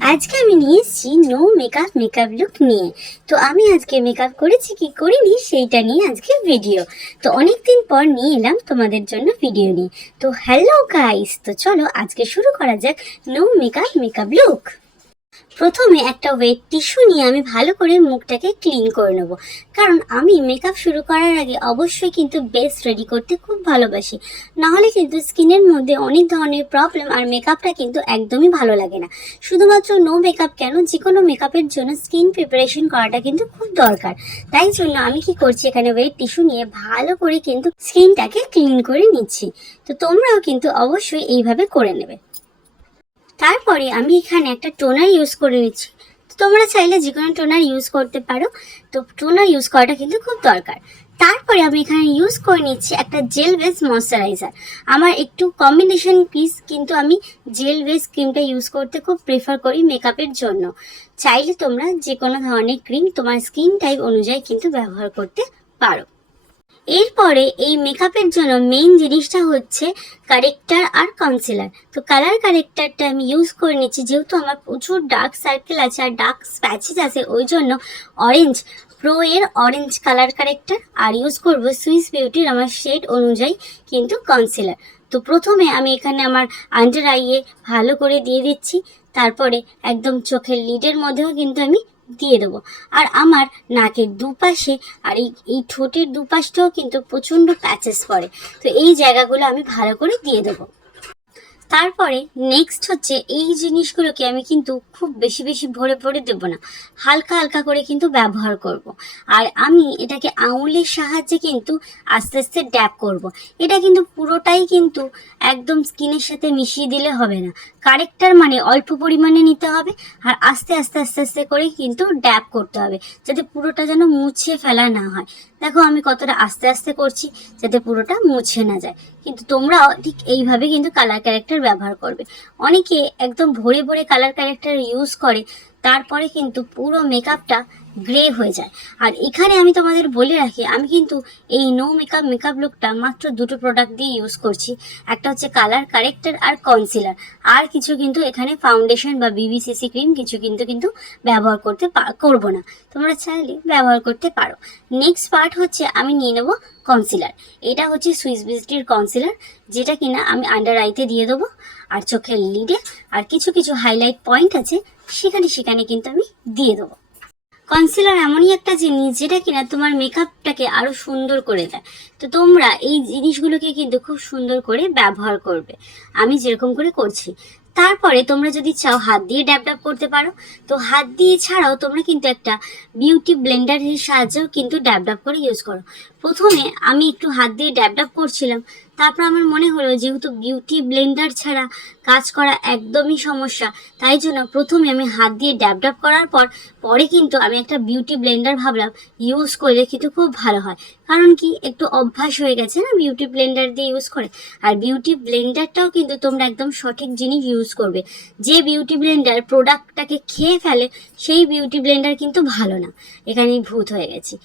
আজকে আমি নিয়ে এসেছি নো মেকআপ লুক নিয়ে। তো আমি আজকে মেকআপ করেছি কি করিনি সেইটা নিয়ে আজকে ভিডিও। তো অনেকদিন পর নিয়ে এলাম তোমাদের জন্য ভিডিও নিয়ে। তো হ্যালো গাইস, তো চলো আজকে শুরু করা যাক নো মেকআপ লুক। প্রথমে একটা ওয়েট টিস্যু নিয়ে আমি ভালো করে মুখটাকে ক্লিন করে নেব, কারণ আমি মেকআপ শুরু করার আগে অবশ্যই কিন্তু বেস রেডি করতে খুব ভালোবাসি। নাহলে কিন্তু স্কিনের মধ্যে অনেক ধরনের প্রবলেম আর মেকআপটা কিন্তু একদমই ভালো লাগে না। শুধুমাত্র নো মেকআপ কেন, যে কোনো মেকআপের জন্য স্কিন প্রিপারেশন করাটা কিন্তু খুব দরকার। তাই জন্য আমি কি করছি, এখানে ওয়েট টিস্যু নিয়ে ভালো করে কিন্তু স্কিনটাকে ক্লিন করে নিচ্ছি। তো তোমরাও কিন্তু অবশ্যই এইভাবে করে নেবে। তারপরে আমি এখানে একটা টোনার ইউজ করে নিচ্ছি। তোমরা চাইলে যে কোনো টোনার ইউজ করতে পারো। তো টোনার ইউজ করাটা কিন্তু খুব দরকার। তারপরে আমি এখানে ইউজ করে নিচ্ছি একটা জেল বেস ময়শ্চারাইজার। আমার একটু কম্বিনেশন পিস, কিন্তু আমি জেল বেস ক্রিমটা ইউজ করতে খুব প্রেফার করি মেকআপের জন্য। চাইলে তোমরা যে কোনো ধরনের ক্রিম তোমার স্কিন টাইপ অনুযায়ী কিন্তু ব্যবহার করতে পারো। এরপরে এই মেকআপের জন্য মেইন জিনিসটা হচ্ছে কারেক্টার আর কনসিলার। তো কালার কারেক্টারটা আমি ইউজ করে নিচ্ছি, যেহেতু আমার প্রচুর ডার্ক সার্কেল আছে আর ডার্ক স্প্যাচেস আছে, ওই জন্য অরেঞ্জ প্রো এর অরেঞ্জ কালার কারেক্টার আর ইউজ করব সুইস বিউটির আমার শেড অনুযায়ী কিন্তু কনসিলার। তো প্রথমে আমি এখানে আমার আন্ডার আইয়ে ভালো করে দিয়ে দিচ্ছি, তারপরে একদম চোখের লিডের মধ্যেও কিন্তু আমি দিয়ে দেবো। আর আমার নাকের দুপাশে আর এই ঠোঁটের দুপাশটাও কিন্তু প্রচণ্ড প্যাচেস পড়ে, তো এই জায়গাগুলো আমি ভালো করে দিয়ে দেবো। তারপরে নেক্সট হচ্ছে এই জিনিসগুলোকে আমি কিন্তু খুব বেশি বেশি ভরে ভরে দেব না, হালকা হালকা করে কিন্তু ব্যবহার করব। আর আমি এটাকে আঙুলের সাহায্যে কিন্তু আস্তে আস্তে ড্যাব করব। এটা কিন্তু পুরোটাই কিন্তু একদম স্কিনের সাথে মিশিয়ে দিলে হবে না। কারেক্টার মানে অল্প পরিমাণে নিতে হবে আর আস্তে আস্তে আস্তে আস্তে করে কিন্তু ড্যাব করতে হবে, যাতে পুরোটা যেন মুছে ফেলা না হয়। দেখো আমি কতটা আস্তে আস্তে করছি যাতে পুরোটা মুছে না যায়। কিন্তু তোমরাও ঠিক এইভাবে কিন্তু কালার ক্যারেক্টার ব্যবহার করবে। অনেকে একদম ভরে ভরে কালার ক্যারেক্টার ইউজ করে, তারপরে কিন্তু পুরো মেকআপটা গ্রে হয়ে যায়। আর এখানে আমি তোমাদের বলে রাখি, আমি কিন্তু এই নো মেকআপ লুকটা মাত্র দুটো প্রোডাক্ট দিয়ে ইউজ করছি। একটা হচ্ছে কালার কারেক্টার আর কনসিলার। আর কিছু কিন্তু এখানে ফাউন্ডেশন বা বিবিসিসি ক্রিম কিছু কিন্তু ব্যবহার করব না। তোমরা চাইলে ব্যবহার করতে পারো। নেক্সট পার্ট হচ্ছে আমি নিয়ে নেব কনসিলার। এটা হচ্ছে সুইস বিউটির কনসিলার, যেটা কিনা আমি আন্ডার আইতে দিয়ে দেবো আর চোখের লিডে আর কিছু কিছু হাইলাইট পয়েন্ট আছে সেখানে কিন্তু আমি দিয়ে দেবো। কনসিলার এমনই একটা জিনিস যেটা কিনা তোমার মেকআপটাকে আরো সুন্দর করে দেয়। তো তোমরা এই জিনিসগুলোকে কিন্তু খুব সুন্দর করে ব্যবহার করবে, আমি যেরকম করে করছি। তারপরে তোমরা যদি চাও হাত দিয়ে ড্যাব করতে পারো। তো হাত দিয়ে ছাড়াও তোমরা কিন্তু একটা বিউটি ব্লেন্ডারের সাহায্যেও কিন্তু ড্যাব করে ইউজ করো। প্রথমে আমি একটু হাত দিয়ে ড্যাব করছিলাম, তারপর আমার মনে হলো যেহেতু বিউটি ব্লেন্ডার ছাড়া কাজ করা একদমই সমস্যা, তাই জন্য প্রথমে আমি হাত দিয়ে ড্যাব করার পরে কিন্তু আমি একটা বিউটি ব্লেন্ডার ভাবলাম ইউজ করলে কিন্তু খুব ভালো হয়। কারণ কি, একটু অভ্যাস হয়ে গেছে না বিউটি ব্লেন্ডার দিয়ে ইউজ করে। আর বিউটি ব্লেন্ডারটাও কিন্তু তোমরা একদম সঠিক জিনিস ইউজ করবে। যে বিউটি ব্লেন্ডার প্রোডাক্টটাকে খেয়ে ফেলে সেই বিউটি ব্লেন্ডার কিন্তু ভালো না। এখানে ভূত হয়ে গেছি।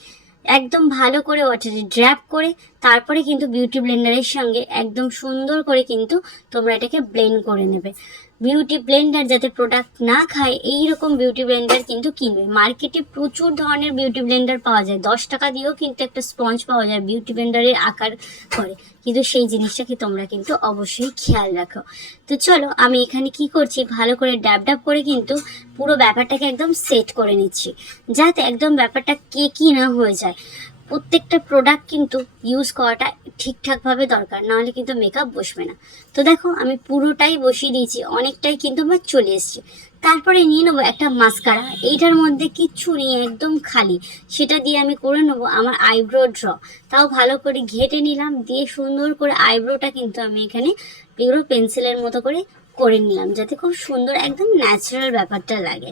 একদম ভালো করে ওয়াটারে ড্র্যাপ করে তারপরে কিন্তু বিউটি ব্লেন্ডারের সঙ্গে একদম সুন্দর করে কিন্তু তোমরা এটাকে ব্লেন্ড করে নেবে। বিউটি ব্লেন্ডার যাতে প্রোডাক্ট না খায় এইরকম বিউটি ব্লেন্ডার কিন্তু কিনবে। মার্কেটে প্রচুর ধরনের বিউটি ব্লেন্ডার পাওয়া যায়, 10 টাকা দিয়েও কিন্তু একটা স্পঞ্জ পাওয়া যায় বিউটি ব্লেন্ডারের আকার করে, কিন্তু সেই জিনিসটাকে তোমরা কিন্তু অবশ্যই খেয়াল রাখো। তো চলো আমি এখানে কি করছি, ভালো করে ড্যাব করে কিন্তু পুরো ব্যাপারটাকে একদম সেট করে নিচ্ছি, যাতে একদম ব্যাপারটা কেকি না হয়ে যায়। প্রত্যেকটা প্রোডাক্ট কিন্তু ইউজ করাটা ঠিকঠাকভাবে দরকার, নাহলে কিন্তু মেকআপ বসবে না। তো দেখো আমি পুরোটাই বসিয়ে দিয়েছি, অনেকটাই কিন্তু আমার চলে এসছে। তারপরে নিয়ে নেবো একটা মাস্কারা। এইটার মধ্যে কিচ্ছু নেই, একদম খালি। সেটা দিয়ে আমি করে নেবো আমার আইব্রো ড্র। তাও ভালো করে ঘেটে নিলাম, দিয়ে সুন্দর করে আইব্রোটা কিন্তু আমি এখানে পুরো পেন্সিলের মতো করে নিলাম, যাতে খুব সুন্দর একদম ন্যাচারাল ব্যাপারটা লাগে।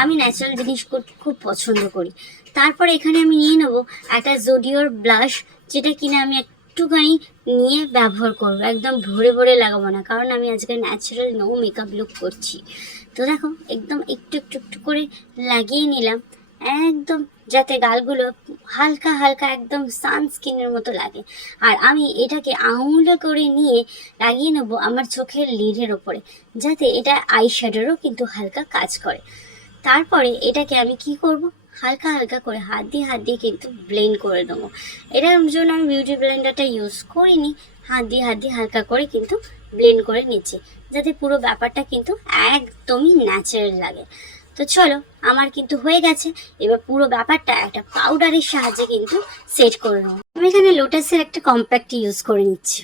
আমি ন্যাচারাল জিনিস খুব পছন্দ করি। তারপরে এখানে আমি নিয়ে নেবো একটা জোডিওর ব্লাশ, যেটা কিনা আমি একটুখানি নিয়ে ব্যবহার করবো, একদম ভরে ভরে লাগাবো না, কারণ আমি আজকে ন্যাচারাল নো মেকআপ লুক করছি। তো দেখো একদম একটু একটু একটু করে লাগিয়ে নিলাম, একদম, যাতে গালগুলো হালকা হালকা একদম সানস্ক্রিনের মতো লাগে। আর আমি এটাকে আঙুলে করে নিয়ে লাগিয়ে নেবো আমার চোখের লিডের ওপরে, যাতে এটা আইশ্যাডোরও কিন্তু হালকা কাজ করে। তারপরে এটাকে আমি কি করব, হালকা হালকা করে হাত দিয়ে কিন্তু ব্লেন্ড করে দেবো। এটার জন্য আমি বিউটি ব্লেন্ডারটা ইউজ করিনি, হাত দিয়ে হালকা করে কিন্তু ব্লেন্ড করে নিচ্ছি, যাতে পুরো ব্যাপারটা কিন্তু একদমই ন্যাচারাল লাগে। তো চলো, আমার কিন্তু হয়ে গেছে। এবার পুরো ব্যাপারটা একটা পাউডারের সাহায্যে কিন্তু সেট করে নেবো। আমি এখানে লোটাসের একটা কম্প্যাক্ট ইউজ করে নিচ্ছি।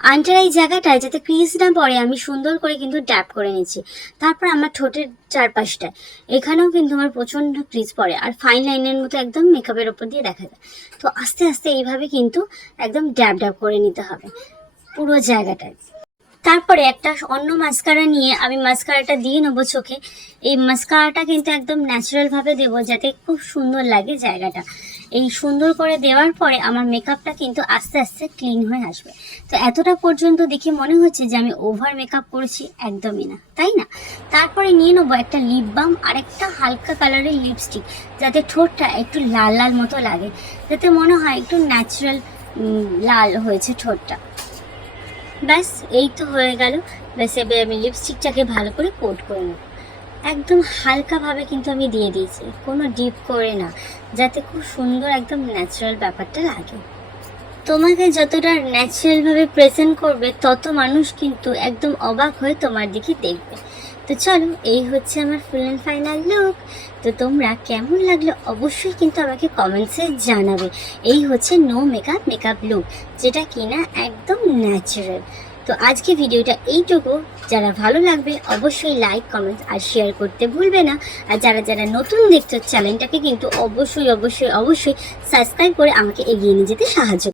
আন্টার এই জায়গাটায় যাতে ক্রিজ না পড়ে আমি সুন্দর করে কিন্তু ট্যাপ করে নিচ্ছি। তারপর আমার ঠোঁটের চারপাশটায় এখানেও কিন্তু আমার প্রচণ্ড ক্রিজ পড়ে, আর ফাইন লাইনের মতো একদম মেকআপের ওপর দিয়ে দেখা যায়। তো আস্তে আস্তে এইভাবে কিন্তু একদম ড্যাব ড্যাব করে নিতে হবে পুরো জায়গাটায়। তারপরে একটা অন্য মাস্কারা নিয়ে আমি মাস্কারাটা দিয়ে নেবো চোখে। এই মাস্কারাটা কিন্তু একদম ন্যাচারালভাবে দেবো, যাতে খুব সুন্দর লাগে জায়গাটা। এই সুন্দর করে দেওয়ার পরে আমার মেকআপটা কিন্তু আস্তে আস্তে ক্লিন হয়ে আসবে। তো এতটা পর্যন্ত দেখে মনে হচ্ছে যে আমি ওভার মেকআপ করেছি, একদমই না, তাই না? তারপরে নিয়ে নেবো একটা লিপ বাম আর একটা হালকা কালারের লিপস্টিক, যাতে ঠোঁটটা একটু লাল লাল মতো লাগে, যাতে মনে হয় একটু ন্যাচারাল লাল হয়েছে ঠোঁটটা। ব্যাস, এই তো হয়ে গেল। ব্যাস, এবার আমি লিপস্টিকটাকে ভালো করে কোট করে নেব। একদম হালকাভাবে কিন্তু আমি দিয়ে দিয়েছি, কোনো ডিপ করে না, যাতে খুব সুন্দর একদম ন্যাচারাল ব্যাপারটা লাগে। তোমাকে যতটা ন্যাচারালভাবে প্রেজেন্ট করবে, তত মানুষ কিন্তু একদম অবাক হয়ে তোমার দিকে দেখবে। তো চলো, এই হচ্ছে আমার ফুল অ্যান্ড ফাইনাল লুক। তো তোমরা কেমন লাগলো অবশ্যই কিন্তু আমাকে কমেন্টসে জানাবে। এই হচ্ছে নো মেকআপ লুক, যেটা কিনা একদম ন্যাচারাল। তো আজকে ভিডিওটা এইটুকু। যারা ভালো লাগবে অবশ্যই লাইক, কমেন্ট আর শেয়ার করতে ভুলবে না। আর যারা নতুন দেখছো চ্যানেলটাকে কিন্তু অবশ্যই সাবস্ক্রাইব করে আমাকে এগিয়ে নিয়ে যেতে সাহায্য